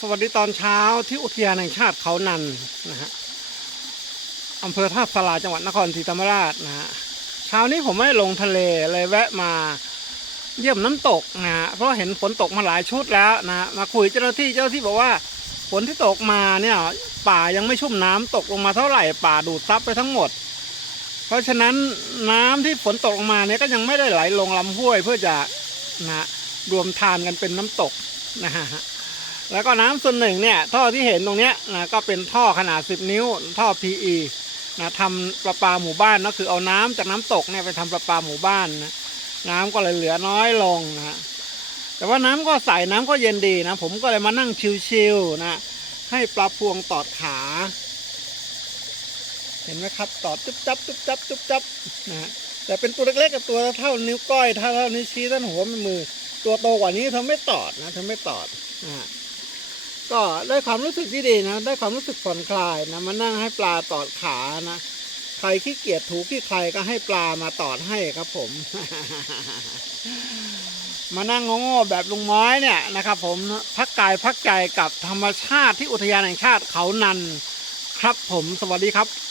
สวัสดีตอนเช้าที่อุทยานแห่งชาติเขานันนะฮะอำเภอท่าสลาจังหวัดนครศรีธรรมราชนะฮะเช้านี้ผมไม่ลงทะเลเลยแวะมาเยี่ยมน้ำตกนะฮะเพราะเห็นฝนตกมาหลายชุดแล้วนะฮะมาคุยเจ้าหน้าที่เจ้าหน้าที่บอกว่าฝนที่ตกมาเนี่ยป่ายังไม่ชุ่มน้ำตกลงมาเท่าไหร่ป่าดูดซับไปทั้งหมด เพราะฉะนั้นน้ำที่ฝนตกลงมาเนี่ยก็ยังไม่ได้ไหลลงลำห้วยเพื่อจะนะฮะรวมทานกันเป็นน้ำตกนะฮะ แล้วก็น้ำส่วนหนึ่งเนี่ยท่อที่เห็นตรงเนี้ยนะก็เป็นท่อขนาด 10 นิ้ว ท่อ PE นะทำประปาหมู่บ้านก็คือเอาน้ำจากน้ำตกเนี่ยไปทำประปาหมู่บ้านนะน้ำก็เลยเหลือน้อยลงนะฮะแต่ว่าน้ำก็ใสน้ำก็เย็นดีนะ ผมก็เลยมานั่งชิวๆนะให้ปลาพวงตอดขา เห็นไหมครับตอดจุ๊บจับจุ๊บจับจุ๊บจับนะฮะแต่เป็นตัวเล็กๆกับตัวเท่านิ้วก้อยเท่าเท่านิ้วชี้ท่านหัวม่มือ ตัวโตกว่านี้เธอไม่ตอดนะเธอไม่ตอดนะฮะ ก็ได้ความรู้สึกที่ดีนะ ได้ความรู้สึกผ่อนคลายนะมานั่งให้ปลาตอดขานะใครขี้เกียจถูขี้ใครก็ให้ปลามาตอดให้ครับผม มานั่งโง่ๆแบบลุงม้อยเนี่ยนะครับผมพักกายพักใจกับธรรมชาติที่อุทยานแห่งชาติเขานัน ครับผมสวัสดีครับ